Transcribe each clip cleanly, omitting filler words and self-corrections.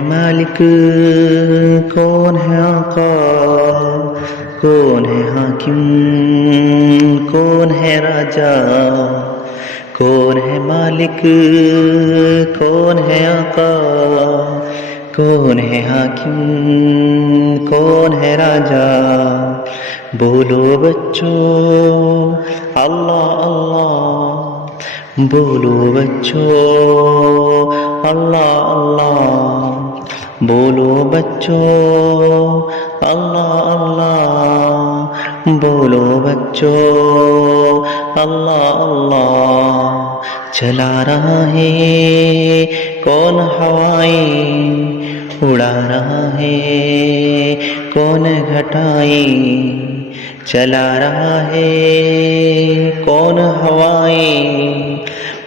है मालिक, कौन है आका, कौन है हाकिम, कौन है राजा। कौन है मालिक, कौन है आका, कौन है हाकिम, कौन है राजा। बोलो बच्चों अल्लाह अल्लाह, बोलो बच्चों अल्लाह अल्लाह, बोलो बच्चों अल्लाह अल्लाह, बोलो बच्चों अल्लाह अल्लाह। चला रहा है कौन हवाएं, उड़ा रहा है कौन घटाएं। चला रहा है कौन हवाएं,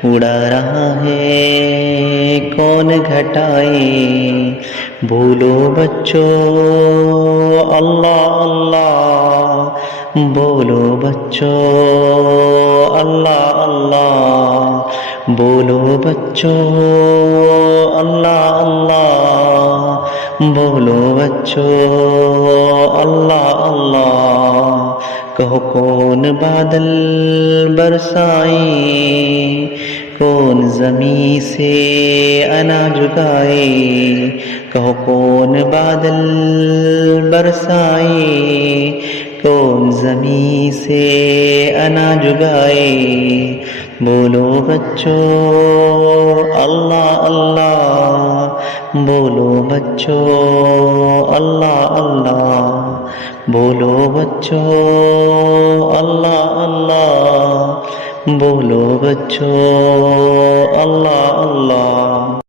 उड़ा रहा है कौन घटाएं। बोलो बच्चों अल्लाह अल्लाह, बोलो बच्चों अल्लाह अल्लाह, बोलो बच्चों अल्लाह अल्लाह, बोलो बच्चों अल्लाह अल्लाह। कहो कौन बादल बरसाए, कौन ज़मीं से अनाज उगाए। कहो कौन बादल बरसाए, कौन ज़मीं से अनाज उगाए। बोलो बच्चों अल्लाह अल्लाह, बोलो बच्चों अल्लाह अल्लाह, बोलो बच्चों अल्लाह अल्लाह, बोलो बच्चों अल्लाह अल्लाह।